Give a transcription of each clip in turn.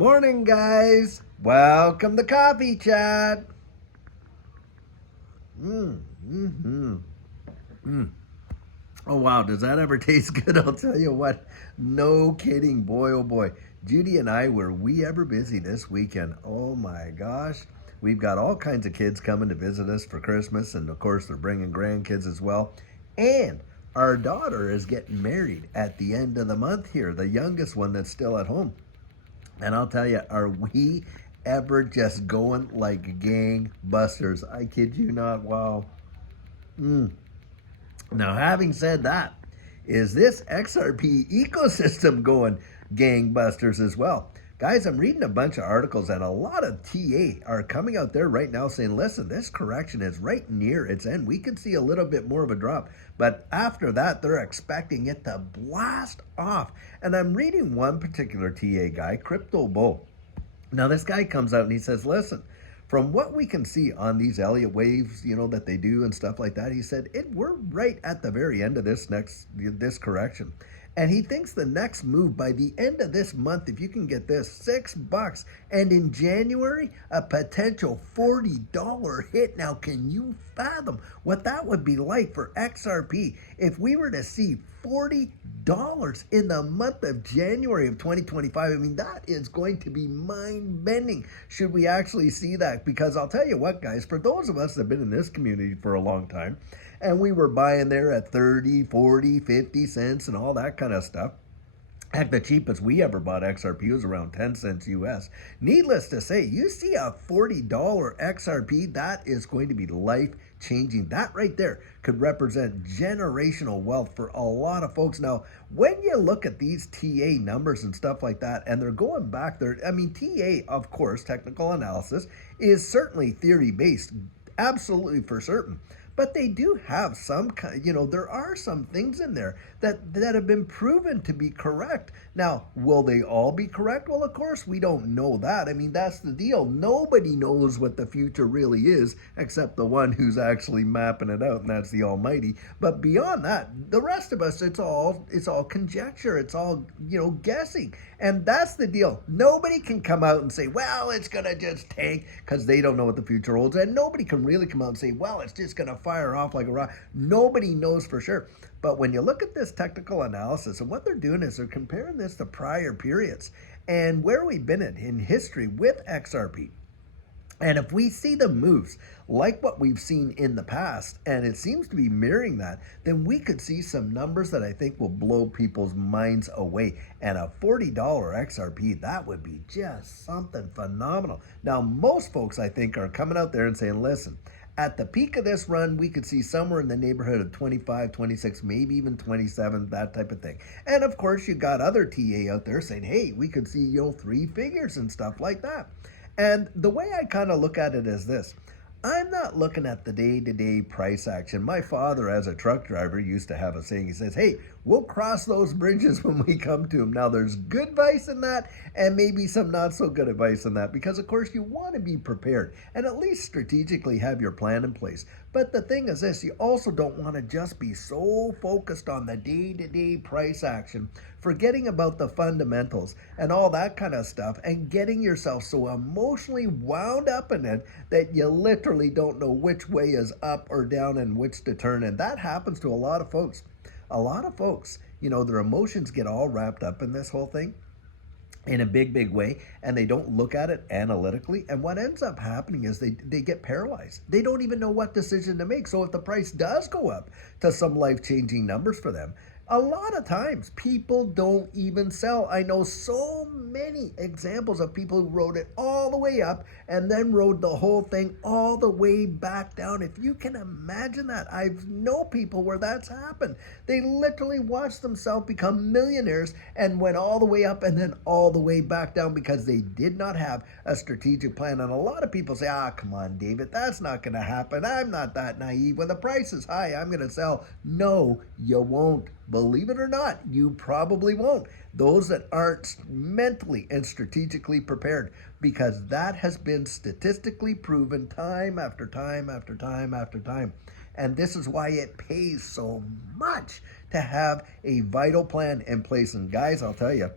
Morning, guys. Welcome to Coffee Chat. Mm-hmm. Oh, wow. Does that ever taste good? I'll tell you what. No kidding. Boy, oh, boy. Judy and I, were we ever busy this weekend? Oh, my gosh. We've got all kinds of kids coming to visit us for Christmas, and of course, they're bringing grandkids as well. And our daughter is getting married at the end of the month here, the youngest one that's still at home. And I'll tell you, are we ever just going like gangbusters? I kid you not. Wow. Mm. Now, having said that, is this XRP ecosystem going gangbusters as well? Guys, I'm reading a bunch of articles and a lot of TA are coming out there right now saying, listen, this correction is right near its end. We could see a little bit more of a drop. But after that, they're expecting it to blast off. And I'm reading one particular TA guy, Crypto Bull. Now, this guy comes out and he says, listen, from what we can see on these Elliott waves, that they do and stuff like that, he said, we're right at the very end of this correction. And he thinks the next move by the end of this month, if you can get this, $6, and in January, a potential $40 hit. Now, can you fathom what that would be like for XRP if we were to see $40 in the month of January of 2025? I mean, that is going to be mind-bending should we actually see that. Because I'll tell you what, guys, for those of us that have been in this community for a long time, and we were buying there at 30, 40, 50 cents and all that kind of stuff. Heck, the cheapest we ever bought XRP was around 10 cents US. Needless to say, you see a $40 XRP, that is going to be life-changing. That right there could represent generational wealth for a lot of folks. Now, when you look at these TA numbers and stuff like that, and they're going back there, I mean, TA, of course, technical analysis, is certainly theory-based, absolutely for certain. But they do have some, there are some things in there that have been proven to be correct. Now, will they all be correct? Well, of course, we don't know that. I mean, that's the deal. Nobody knows what the future really is except the one who's actually mapping it out, and that's the Almighty. But beyond that, the rest of us, it's all conjecture. It's all, guessing. And that's the deal. Nobody can come out and say, well, it's going to just tank, because they don't know what the future holds. And nobody can really come out and say, well, it's just going to fire off like a rock. Nobody knows for sure. But when you look at this technical analysis, and what they're doing is they're comparing this to prior periods and where we've been in history with XRP. And if we see the moves like what we've seen in the past, and it seems to be mirroring that, then we could see some numbers that I think will blow people's minds away. And a $40 XRP, that would be just something phenomenal. Now, most folks, I think, are coming out there and saying, listen, at the peak of this run, we could see somewhere in the neighborhood of 25, 26, maybe even 27, that type of thing. And of course, you got other TA out there saying, hey, we could see, 3 figures and stuff like that. And the way I kind of look at it is this. I'm not looking at the day-to-day price action. My father, as a truck driver, used to have a saying. He says, hey, we'll cross those bridges when we come to them. Now, there's good advice in that and maybe some not so good advice in that, because, of course, you want to be prepared and at least strategically have your plan in place. But the thing is this, you also don't want to just be so focused on the day-to-day price action, forgetting about the fundamentals and all that kind of stuff, and getting yourself so emotionally wound up in it that you literally don't know which way is up or down and which to turn. And that happens to a lot of folks. A lot of folks, their emotions get all wrapped up in this whole thing in a big way, and they don't look at it analytically. And what ends up happening is they get paralyzed. They don't even know what decision to make. So if the price does go up to some life-changing numbers for them, a lot of times people don't even sell. I know so many examples of people who rode it all the way up and then rode the whole thing all the way back down. If you can imagine that, I know people where that's happened. They literally watched themselves become millionaires and went all the way up and then all the way back down because they did not have a strategic plan. And a lot of people say, come on, David, that's not going to happen. I'm not that naive. When the price is high, I'm going to sell. No, you won't. Believe it or not, you probably won't. Those that aren't mentally and strategically prepared, because that has been statistically proven time after time after time after time. And this is why it pays so much to have a vital plan in place. And guys, I'll tell you,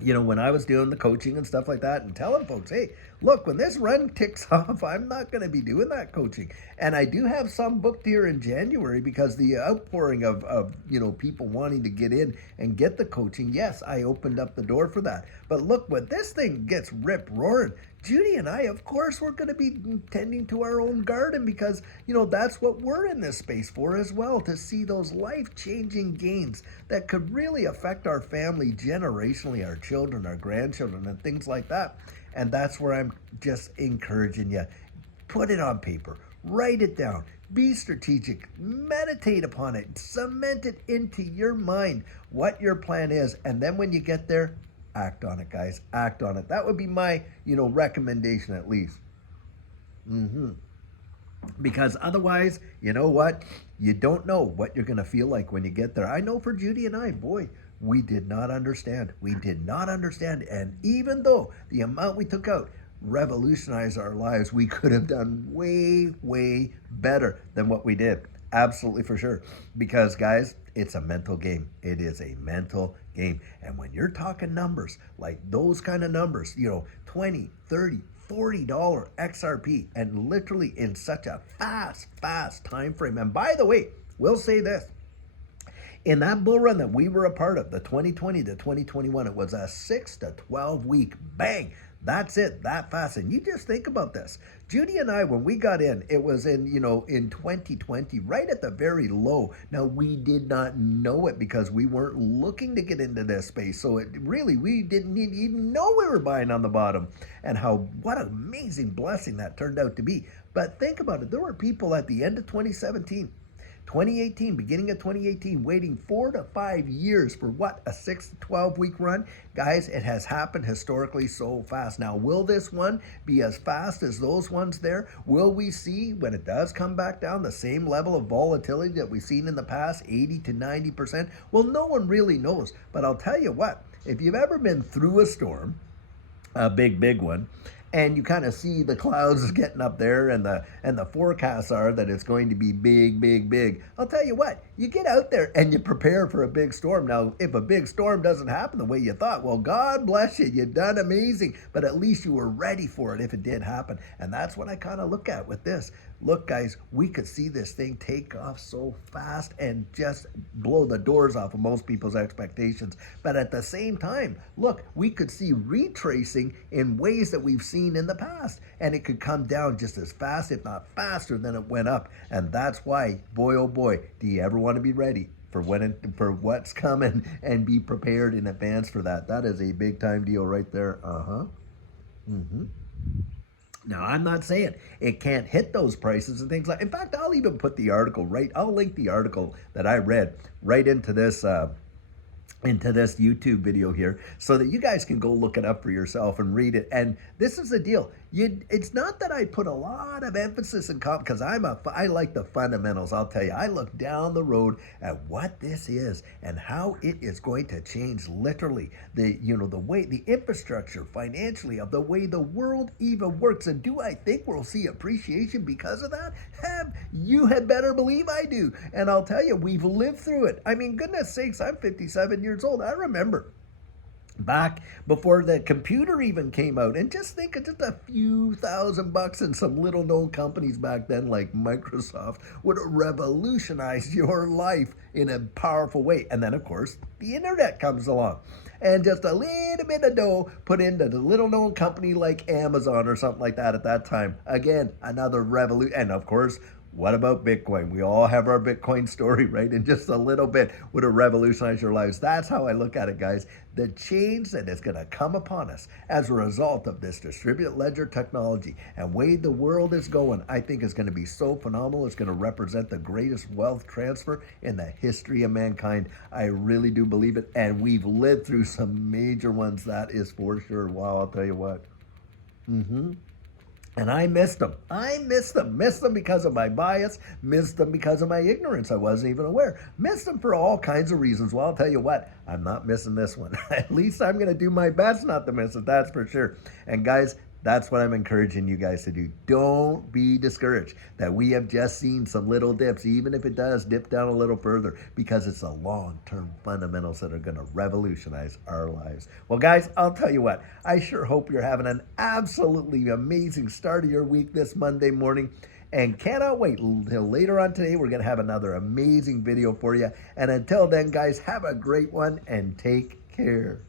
when I was doing the coaching and stuff like that and telling folks, hey, look, when this run ticks off, I'm not going to be doing that coaching. And I do have some booked here in January because the outpouring of people wanting to get in and get the coaching. Yes, I opened up the door for that. But look, when this thing gets rip roaring, Judy and I, of course, we're going to be tending to our own garden because, that's what we're in this space for as well, to see those life-changing gains that could really affect our family generationally, our children, our grandchildren, and things like that. And that's where I'm just encouraging you. Put it on paper. Write it down. Be strategic. Meditate upon it. Cement it into your mind what your plan is. And then when you get there, act on it, guys. Act on it. That would be my, recommendation at least. Because otherwise, you know what? You don't know what you're going to feel like when you get there. I know for Judy and I, boy, we did not understand. We did not understand. And even though the amount we took out revolutionized our lives, we could have done way, way better than what we did. Absolutely, for sure. Because, guys, it's a mental game. It is a mental game. And when you're talking numbers, like those kind of numbers, $20, $30, $40 XRP, and literally in such a fast time frame. And by the way, we'll say this. In that bull run that we were a part of, the 2020 to 2021, it was a 6 to 12 week bang. That's it, that fast. And you just think about this. Judy and I, when we got in, it was in 2020, right at the very low. Now, we did not know it because we weren't looking to get into this space. So we didn't even know we were buying on the bottom, and what an amazing blessing that turned out to be. But think about it. There were people at the end of 2017, 2018, beginning of 2018, waiting 4 to 5 years for what? A 6 to 12 week run? Guys, it has happened historically so fast. Now, will this one be as fast as those ones there? Will we see, when it does come back down, the same level of volatility that we've seen in the past, 80 to 90%? Well, no one really knows. But I'll tell you what, if you've ever been through a storm, a big one, and you kind of see the clouds getting up there, and the forecasts are that it's going to be big. I'll tell you what, you get out there and you prepare for a big storm. Now, if a big storm doesn't happen the way you thought, well, God bless you, you've done amazing, but at least you were ready for it if it did happen. And that's what I kind of look at with this. Look, guys, we could see this thing take off so fast and just blow the doors off of most people's expectations. But at the same time, look, we could see retracing in ways that we've seen in the past. And it could come down just as fast, if not faster, than it went up. And that's why, boy, oh boy, do you ever want to be ready for what's coming and be prepared in advance for that? That is a big time deal right there. Now, I'm not saying it can't hit those prices and things like. In fact, I'll even put the article I'll link the article that I read right into this YouTube video here, so that you guys can go look it up for yourself and read it. And this is the deal. It's not that I put a lot of emphasis in because I like the fundamentals. I'll tell you, I look down the road at what this is and how it is going to change literally the way, the infrastructure financially of the way the world even works. And do I think we'll see appreciation because of that? You had better believe I do. And I'll tell you, we've lived through it. I mean, goodness sakes, I'm 57 years old. I remember back before the computer even came out, and just think of just a few $1,000 in some little known companies back then like Microsoft would have revolutionized your life in a powerful way. And then, of course, the internet comes along, and just a little bit of dough put into the little known company like Amazon or something like that at that time. Again, another revolution. And of course, what about Bitcoin? We all have our Bitcoin story, right? And just a little bit would have revolutionized your lives. That's how I look at it, guys. The change that is going to come upon us as a result of this distributed ledger technology and way the world is going, I think is going to be so phenomenal. It's going to represent the greatest wealth transfer in the history of mankind. I really do believe it. And we've lived through some major ones, that is for sure. Wow, I'll tell you what. And I missed them. Missed them because of my bias, missed them because of my ignorance. I wasn't even aware. Missed them for all kinds of reasons. Well, I'll tell you what, I'm not missing this one. At least I'm going to do my best not to miss it, that's for sure. And guys, That's what I'm encouraging you guys to do. Don't be discouraged that we have just seen some little dips, even if it does dip down a little further, because it's the long-term fundamentals that are going to revolutionize our lives. Well, guys, I'll tell you what, I sure hope you're having an absolutely amazing start of your week this Monday morning. And cannot wait until later on today. We're going to have another amazing video for you. And until then, guys, have a great one and take care.